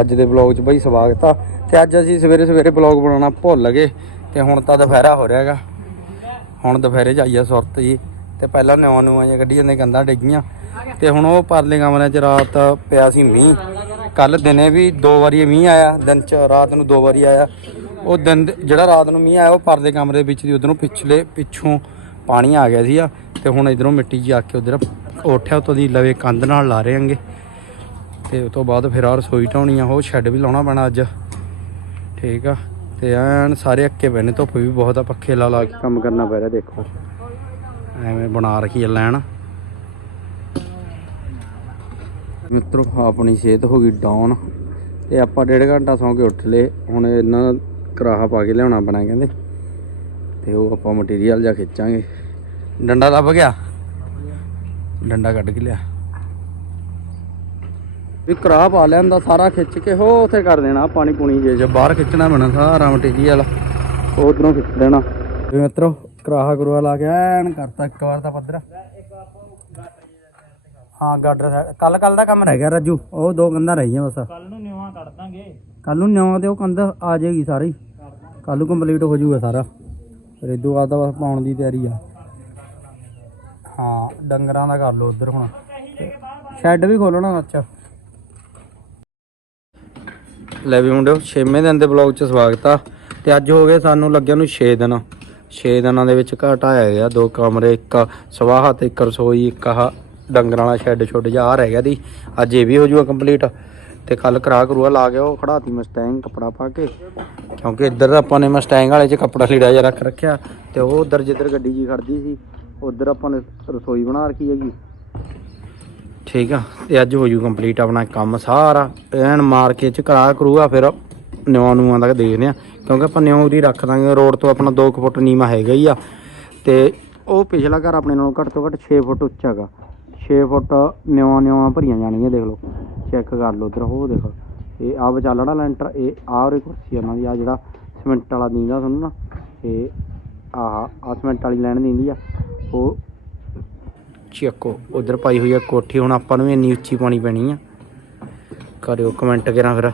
ਅੱਜ ਦੇ ਵਲੌਗ 'ਚ ਬਈ ਸਵਾਗਤ ਆ। ਤੇ ਅੱਜ ਅਸੀਂ ਸਵੇਰੇ ਸਵੇਰੇ ਵਲੌਗ ਬਣਾਉਣਾ ਭੁੱਲ ਗਏ ਤੇ ਹੁਣ ਤਾਂ ਦੁਪਹਿਰਾ ਹੋ ਰਿਹਾ ਹੈਗਾ। ਹੁਣ ਦੁਪਹਿਰੇ ਜਾਈਆ ਸੁਰਤ ਜੀ। ਤੇ ਪਹਿਲਾਂ ਨਿਉ ਨਿਉ ਜਾਂ ਗੱਡੀ ਜਾਂਦੇ ਕੰਧਾਂ ਡਿੱਗੀਆਂ। ਤੇ ਹੁਣ ਉਹ ਪਰਲੇ ਕਮਰਿਆਂ 'ਚ ਰਾਤ ਪਿਆ ਸੀ ਮੀਂਹ। ਕੱਲ ਦਿਨੇ ਵੀ ਦੋ ਵਾਰੀ ਮੀਂਹ ਆਇਆ, ਦਿਨ 'ਚ ਰਾਤ ਨੂੰ ਦੋ ਵਾਰੀ ਆਇਆ। ਉਹ ਦਿਨ ਜਿਹੜਾ ਰਾਤ ਨੂੰ ਮੀਂਹ ਆਇਆ, ਉਹ ਪਰਲੇ ਕਮਰੇ ਵਿੱਚ ਦੀ ਉਧਰੋਂ ਪਿਛਲੇ ਪਿੱਛੋਂ ਪਾਣੀ ਆ ਗਿਆ ਸੀ ਆ ਤੇ ਹੁਣ ਇਧਰੋਂ ਮਿੱਟੀ ਜੀ ਆ ਕੇ ਉਧਰ ਉੱਠਿਆ, ਉਤੋਂ ਦੀ ਲਵੇ ਕੰਧ ਨਾਲ ਲਾ ਰਹੇ ਆਂਗੇ ਤੇ ਉਸ ਤੋਂ ਬਾਅਦ ਫਿਰ ਆ ਰਸੋਈ ਢਾਉਣੀ ਆ, ਉਹ ਸ਼ੈੱਡ ਵੀ ਲਾਉਣਾ ਪੈਣਾ ਅੱਜ। ਠੀਕ ਆ? ਤੇ ਐਨ ਸਾਰੇ ਅੱਕੇ ਪਏ ਨੇ, ਧੁੱਪ ਵੀ ਬਹੁਤ ਆ, ਪੱਖੇ ਲਾ ਲਾ ਕੇ ਕੰਮ ਕਰਨਾ ਪੈ ਰਿਹਾ, ਦੇਖੋ। ਐਵੇਂ ਬਣਾ ਰੱਖੀ ਆ ਲੈਣ। ਮਿੱਤਰੋ, ਆਪਣੀ ਸਿਹਤ ਹੋ ਗਈ ਡਾਊਨ ਤੇ ਆਪਾਂ ਡੇਢ ਘੰਟਾ ਸੌਂ ਕੇ ਉੱਠ ਲਏ। ਹੁਣ ਇਹਨਾਂ ਕਰਾਹਾ ਪਾ ਕੇ ਲਿਆਉਣਾ ਪੈਣਾ, ਕਹਿੰਦੇ। ਤੇ ਉਹ ਆਪਾਂ ਮਟੀਰੀਅਲ ਜਾ ਖਿੱਚਾਂਗੇ। ਡੰਡਾ ਲੱਭ ਗਿਆ? ਡੰਡਾ ਕੱਢ ਕੇ ਲਿਆ। ਵੀ ਕਰਾਹ ਪਾ ਲਿਆਂਦਾ ਸਾਰਾ ਖਿੱਚ ਕੇ ਹੋ ਉੱਥੇ ਕਰ ਦੇਣਾ ਪਾਣੀ ਪੂਣੀ ਜੇ ਜੇ ਬਾਹਰ ਖਿੱਚਣਾ ਪੈਣਾ ਸਾਰਾ ਮਟੀਰੀਅਲ ਉਧਰੋਂ ਖਿੱਚ ਦੇਣਾ? ਵੀ ਮਿੱਤਰੋ ਕਰਾਹਾ ਕਰਵਾ ਲਾ ਕੇ ਐਨ ਕਰਤਾ ਇੱਕ ਵਾਰ ਤਾਂ ਪੱਧਰ। ਹਾਂ ਗਾਡਰ ਕੱਲ ਕੱਲ ਦਾ ਕੰਮ ਰਹਿ ਗਿਆ ਰਾਜੂ ਉਹ ਦੋ ਕੰਧਾਂ ਰਹਿ ਗਈਆਂ ਬਸ। ਕੱਲ ਨੂੰ ਨਿਵਾ ਕੱਢ ਦਾਂਗੇ। ਕੱਲ ਨੂੰ ਨਿਉਂ ਤੇ ਉਹ ਕੰਧ ਆ ਜਾਏਗੀ ਸਾਰੀ। ਕੱਲ ਨੂੰ ਕੰਪਲੀਟ ਹੋ ਜਾਊਗਾ ਸਾਰਾ। ਫਿਰ ਇਦੋਂ ਬਾਅਦ ਬਸ ਪਾਉਣ ਦੀ ਤਿਆਰੀ ਆ। ਹਾਂ ਡੰਗਰਾਂ ਦਾ ਕਰ ਲਓ ਉਧਰ ਹੁਣ। ਸ਼ੈੱਡ ਵੀ ਖੋਲਣਾ ਅੱਛਾ। ਲੈ ਵੀ ਮੁੰਡਿਓ 6ਵੇਂ ਦਿਨ ਦੇ ਬਲੌਗ 'ਚ ਸਵਾਗਤ ਆ। ਤੇ ਅੱਜ ਹੋ ਗਏ ਸਾਨੂੰ ਲੱਗਿਆ ਨੂੰ 6 ਦਿਨ। 6 ਦਿਨਾਂ ਦੇ ਵਿੱਚ ਘਟ ਆਇਆ ਗਿਆ, ਦੋ ਕਮਰੇ, ਇੱਕ ਸਵਾਹਾ ਤੇ ਇੱਕ ਰਸੋਈ, ਇੱਕ ਆਹ ਡੰਗਰਾਂ ਵਾਲਾ ਸ਼ੈੱਡ ਛੋਟਾ ਜਿਹਾ ਆ ਰਹਿ ਗਿਆ ਦੀ। ਅੱਜ ਇਹ ਵੀ ਹੋ ਜਾਊਗਾ ਕੰਪਲੀਟ ਤੇ ਕੱਲ ਕਰਾ ਕਰੂਆ ਲਾ ਕੇ ਉਹ ਖੜਾਤੀ ਮਸਟੈਂਗ ਕੱਪੜਾ ਪਾ ਕੇ। ਕਿਉਂਕਿ ਇੱਧਰ ਆਪਾਂ ਨੇ ਮਸਟੈਂਗ ਵਾਲੇ 'ਚ ਕੱਪੜਾ ਲੀੜਾ ਜਿਹਾ ਰੱਖ ਰੱਖਿਆ। ਤੇ ਉਹ ਉਧਰ ਜਿੱਧਰ ਗੱਡੀ ਜੀ ਖੜਦੀ ਸੀ, ਉਧਰ ਆਪਾਂ ਨੇ ਰਸੋਈ ਬਣਾ ਰੱਖੀ ਹੈਗੀ। ਠੀਕ ਆ, ਤੇ ਅੱਜ ਹੋ ਜੂ ਕੰਪਲੀਟ ਆਪਣਾ ਕੰਮ ਸਾਰਾ। ਐਨ ਮਾਰ ਕੇ ਚ ਕਰਾ ਕਰੂਗਾ ਫਿਰ ਨਿਵਾਂ ਨੂਆਂ ਤੱਕ ਦੇਖਦੇ ਆ। ਕਿਉਂਕਿ ਆਪਾਂ ਨਿਉਂ ਉਰੀ ਰੱਖ ਦਾਂਗੇ, ਰੋਡ ਤੋਂ ਆਪਣਾ 2 ਫੁੱਟ ਨੀਮਾ ਹੈਗਾ ਹੀ ਆ। ਤੇ ਉਹ ਪਿਛਲਾ ਘਰ ਆਪਣੇ ਨਾਲੋਂ ਘੱਟ ਤੋਂ ਘੱਟ 6 ਫੁੱਟ ਉੱਚਾ ਹੈਗਾ 6 ਫੁੱਟ ਨਿਉਂ ਨਿਵਾਂ ਭਰੀਆਂ ਜਾਣਗੀਆਂ, ਦੇਖ ਲਓ। ਚੈੱਕ ਕਰ ਲਓ ਉਧਰ ਉਹ ਦੇਖੋ। ਇਹ ਆ ਵਿਚਾਲੜਾ ਲੈਂਟਰ, ਇਹ ਆਹ ਉਰੇ ਕੁਰਸੀ ਉਹਨਾਂ ਦੀ ਆ ਜਿਹੜਾ ਸਿਮੈਂਟ ਵਾਲਾ ਦਿੰਦਾ ਤੁਹਾਨੂੰ ਨਾ, ਇਹ ਆਹ ਆ ਸਿਮੈਂਟ ਵਾਲੀ ਲੈਣ ਦਿੰਦੀ ਆ। ਉਹ ਚੱਕੋ ਉਧਰ ਪਾਈ ਹੋਈ ਆ ਕੋਠੀ, ਹੁਣ ਆਪਾਂ ਨੂੰ ਵੀ ਇੰਨੀ ਉੱਚੀ ਪਾਣੀ ਪੈਣੀ ਆ। ਕਰਿਓ ਕਮੈਂਟ ਕਰਾਂ ਫਿਰ।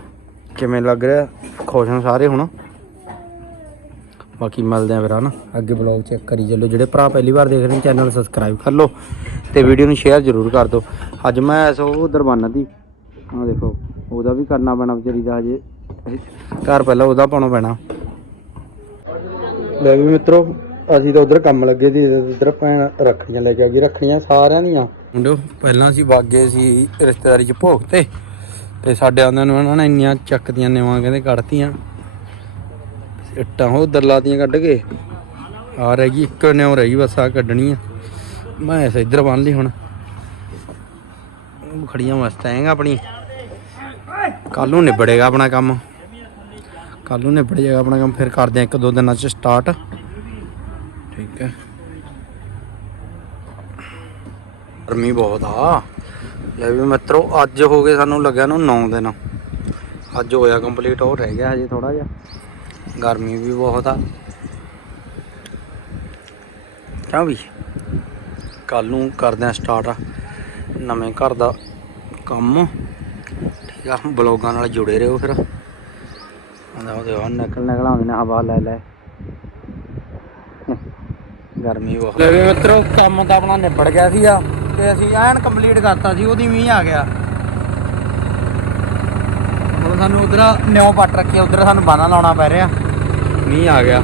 ਕਿਵੇਂ ਲੱਗ ਰਿਹਾ? ਖੁਸ਼ ਹਾਂ ਸਾਰੇ ਹੁਣ? ਬਾਕੀ ਮਿਲਦੇ ਆ ਫਿਰ, ਹਨਾ? ਅੱਗੇ ਬਲੌਗ ਚੈੱਕ ਕਰੀ ਚੱਲੋ। ਜਿਹੜੇ ਭਰਾ ਪਹਿਲੀ ਵਾਰ ਦੇਖ ਰਹੇ ਨੇ ਚੈਨਲ ਸਬਸਕ੍ਰਾਈਬ ਕਰ ਲਓ ਤੇ ਵੀਡੀਓ ਨੂੰ ਸ਼ੇਅਰ ਜ਼ਰੂਰ ਕਰ ਦਿਓ। ਅੱਜ ਮੈਂ ਐਸੋ ਉਧਰ ਬੰਨ ਦੀ ਆਹ ਦੇਖੋ, ਉਹਦਾ ਵੀ ਕਰਨਾ ਪੈਣਾ ਵਿਚਾਰੀ ਦਾ ਹਜੇ। ਘਰ ਪਹਿਲਾਂ ਉਹਦਾ ਪਾਉਣਾ ਪੈਣਾ। ਲੈ ਵੀ ਮਿੱਤਰੋ ਅਸੀਂ ਤਾਂ ਉਧਰ ਕੰਮ ਲੱਗੇ ਸੀ, ਉਧਰ ਭੈਣ ਰੱਖੜੀਆਂ ਲੈ ਕੇ ਆ ਗਏ ਰੱਖੜੀਆਂ ਸਾਰਿਆਂ ਦੀਆਂ। ਮੁੰਡੋ ਪਹਿਲਾਂ ਅਸੀਂ ਵਾਗੇ ਸੀ ਰਿਸ਼ਤੇਦਾਰੀ ਚ ਭੋਗ ਤੇ ਤੇ ਸਾਡੇ ਆਉਂਦਿਆਂ ਨੂੰ ਇਹਨਾਂ ਨੇ ਇੰਨੀਆਂ ਚੱਕਦੀਆਂ ਨਿਵਾਂ ਕਹਿੰਦੇ ਕੱਢਤੀਆਂ। ਇੱਟਾਂ ਉਹ ਦਰਲਾਤੀਆਂ ਕੱਢ ਕੇ। ਆ ਰਹਿ ਗਈ, ਇੱਕ ਨਿਉ ਰਹਿ ਬਸ ਆ ਕੱਢਣੀ ਆ। ਮੈਂ ਐਸੇ ਇੱਧਰ ਬੰਨ ਲਈ ਹੁਣ। ਖੜੀਆਂ ਮਸਤ ਆਏਗਾ ਆਪਣੀ ਕੱਲ ਨੂੰ ਨਿਬੜੇਗਾ ਆਪਣਾ ਕੰਮ। ਕੱਲ ਨੂੰ ਨਿਬੜ ਜਾਏਗਾ ਆਪਣਾ ਕੰਮ, ਫਿਰ ਕਰਦੇ ਆ ਇੱਕ ਦੋ ਦਿਨਾਂ ਚ ਸਟਾਰਟ ਠੀਕ ਹੈ। ਗਰਮੀ ਬਹੁਤ ਆ। ਲੈ ਵੀ ਮਿੱਤਰੋ, ਅੱਜ ਹੋ ਗਏ ਸਾਨੂੰ ਲੱਗਿਆ ਨੂੰ 9 ਦਿਨ। ਅੱਜ ਹੋਇਆ ਕੰਪਲੀਟ ਹੋ ਰਹਿ ਗਿਆ ਹਜੇ ਥੋੜਾ ਜਿਹਾ। ਗਰਮੀ ਵੀ ਬਹੁਤ ਆ। ਕਿਉਂ ਵੀ ਕੱਲ ਨੂੰ ਕਰਦੇ ਆ ਸਟਾਰਟ ਨਵੇਂ ਘਰ ਦਾ ਕੰਮ। ਠੀਕ ਆ ਬਲੌਗਾਂ ਨਾਲ ਜੁੜੇ ਰਹੋ ਫਿਰ। ਆਂਦਾ ਉਹਦੇ ਹੁਣ ਨਿਕਲ ਨਿਕਲ ਆਉਂਦੇ ਨੇ, ਹਵਾ ਲੈ ਲੈ ਗਰਮੀ ਬਹੁਤ। ਲੈ ਵੀ ਮਿੱਤਰੋ ਕੰਮ ਤਾਂ ਆਪਣਾ ਨਿਬੜ ਗਿਆ ਸੀਗਾ ਤੇ ਅਸੀਂ ਐਨ ਕੰਪਲੀਟ ਕਰਤਾ ਸੀ ਉਹਦੀ ਮੀਂਹ ਆ ਗਿਆ। ਹੁਣ ਸਾਨੂੰ ਉਧਰ ਨਿਉ ਪੱਟ ਰੱਖੀ ਉਧਰ ਸਾਨੂੰ ਬਾਨਾ ਲਾਉਣਾ ਪੈ ਰਿਹਾ। ਮੀਂਹ ਆ ਗਿਆ।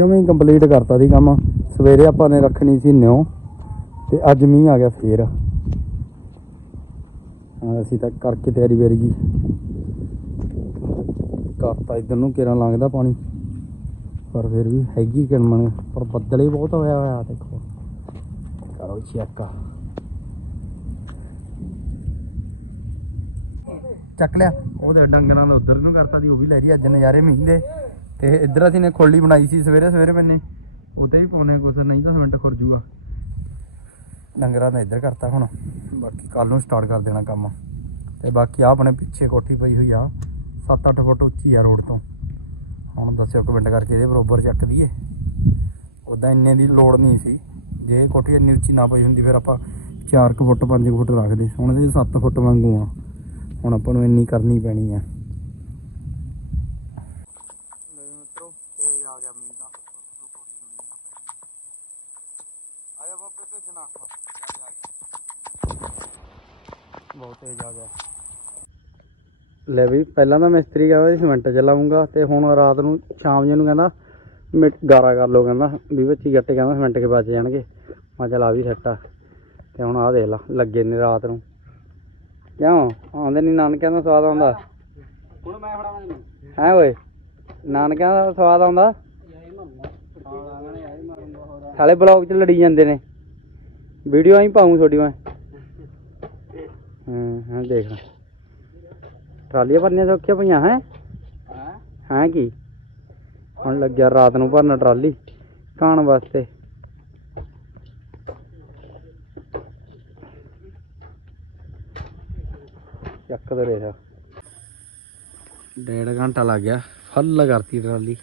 ਜਮੇ ਕੰਪਲੀਟ ਕਰਤਾ ਸੀ ਕੰਮ, ਸਵੇਰੇ ਆਪਾਂ ਨੇ ਰੱਖਣੀ ਸੀ ਨਿਉ, ਤੇ ਅੱਜ ਮੀਂਹ ਆ ਗਿਆ ਫੇਰ। ਅਸੀਂ ਤਾਂ ਕਰਕੇ ਤਿਆਰੀ ਵੇਰੀ ਗਈ ਕਰਤਾ ਇਧਰ ਨੂੰ, ਕਿਰਾਂ ਲੰਘਦਾ ਪਾਣੀ। ਪਰ ਫਿਰ ਵੀ ਹੈਗੀ ਕਿਣਮਣ, ਪਰ ਬੱਦਲ ਹੀ ਬਹੁਤ ਹੋਇਆ ਹੋਇਆ, ਦੇਖੋ। ਕਰੋ ਚੈੱਕ ਚੱਕ ਲਿਆ। ਉਹ ਤੇ ਡੰਗਰਾਂ ਦਾ ਉਧਰ ਨੂੰ ਕਰਤਾ ਦੀ ਉਹ ਵੀ ਲੈ ਰਹੀ ਅੱਜ ਨਜ਼ਾਰੇ ਮੀਂਹ ਦੇ। ਤੇ ਇੱਧਰ ਅਸੀਂ ਨੇ ਖੋਲੀ ਬਣਾਈ ਸੀ ਸਵੇਰੇ ਸਵੇਰੇ ਮੈਨੇ। ਉਹਤੇ ਵੀ ਪਾਉਣੇ ਕੁਛ ਨਹੀਂ ਤਾਂ ਸਿਮੈਂਟ ਖੁਰ ਜੂਗਾ ਡੰਗਰਾਂ ਦਾ ਇੱਧਰ ਕਰਤਾ ਹੁਣ। ਬਾਕੀ ਕੱਲ ਨੂੰ ਸਟਾਰਟ ਕਰ ਦੇਣਾ ਕੰਮ। ਤੇ ਬਾਕੀ ਆ ਆਪਣੇ ਪਿੱਛੇ ਕੋਠੀ ਪਈ ਹੋਈ ਆ। 7-8 ਫੁੱਟ ਉੱਚੀ ਆ ਰੋਡ ਤੋਂ। ਹੁਣ ਦੱਸਿਓ ਕਮੈਂਟ ਕਰਕੇ ਇਹਦੇ ਬਰੋਬਰ ਚੱਕ ਦਈਏ। ਉਦਾਂ ਇੰਨੇ ਦੀ ਲੋੜ ਨਹੀਂ ਸੀ। ਜੇ ਕੋਠੀ ਇੰਨੀ ਉੱਚੀ ਨਾ ਪਈ ਹੁੰਦੀ, ਫਿਰ ਆਪਾਂ 4 ਕੁ ਫੁੱਟ 5 ਫੁੱਟ ਰੱਖਦੇ। ਹੁਣ ਇਹ 7 ਫੁੱਟ ਵਾਂਗੂ ਆ। ਹੁਣ ਆਪਾਂ ਨੂੰ ਇੰਨੀ ਕਰਨੀ ਪੈਣੀ ਆ ਨਹੀਂ ਮਿੱਤਰੋ ਤੇਜ਼ ਆ ਗਿਆ ਮੀਂਹ ਦਾ ਆਇਆ ਬਾਪੇ ਭੇਜਣਾ। ਬਹੁਤ ਤੇਜ਼ ਆ ਗਿਆ। ਲੈ ਵੀ ਪਹਿਲਾਂ ਤਾਂ ਮਿਸਤਰੀ ਕਹਿੰਦਾ ਸਿਮੈਂਟ ਚਲਾਉਂਗਾ ਤੇ ਹੁਣ ਰਾਤ ਨੂੰ ਸ਼ਾਮ ਜੇ ਨੂੰ ਕਹਿੰਦਾ ਮਿੱਟ ਗਾਰਾ ਕਰ ਲੋ ਕਹਿੰਦਾ ਵੀ ਬੱਚੀ ਗੱਟੇ ਕਹਿੰਦਾ ਸਿਮੈਂਟ ਕੇ ਬਚ ਜਾਣਗੇ। ਮੈਂ ਚਲ ਆ ਵੀ ਸੈੱਟ ਆ। ਤੇ ਹੁਣ ਆ ਦੇਖ ਲਾ ਲੱਗੇ ਨੇ ਰਾਤ ਨੂੰ। ਕਿਉਂ? ਆਉਂਦੇ ਨਹੀਂ ਨਾਨਕਿਆਂ ਦਾ ਸਵਾਦ ਆਉਂਦਾ। ਹੁਣ ਮੈਂ ਫੜਾਵਾਂ ਹੈ ਓਏ? ਨਾਨਕਿਆਂ ਦਾ ਸਵਾਦ ਆਉਂਦਾ? ਸਾਲੇ ਬਲੌਗ 'ਚ ਲੜੀ ਜਾਂਦੇ ਨੇ। ਵੀਡੀਓ ਆਈ ਪਾਉਂ ਤੁਹਾਡੀ ਮੈਂ। ਹਾਂ ਹਾਂ ਦੇਖ ਟਰਾਲੀਆਂ ਭਰਨੀਆਂ ਸੌਖੀਆਂ ਪਈਆਂ, ਹੈ? ਹਾਂ ਕੀ? ਹੁਣ ਲੱਗਿਆ ਰਾਤ ਨੂੰ ਭਰਨਾ ਟਰਾਲੀ, ਖਾਣ ਵਾਸਤੇ। ਚੱਕ ਦੇ ਰੇਹਾ ਡੇਢ ਘੰਟਾ ਲੱਗ ਗਿਆ। ਫੁੱਲ ਕਰਤੀ ਟਰਾਲੀ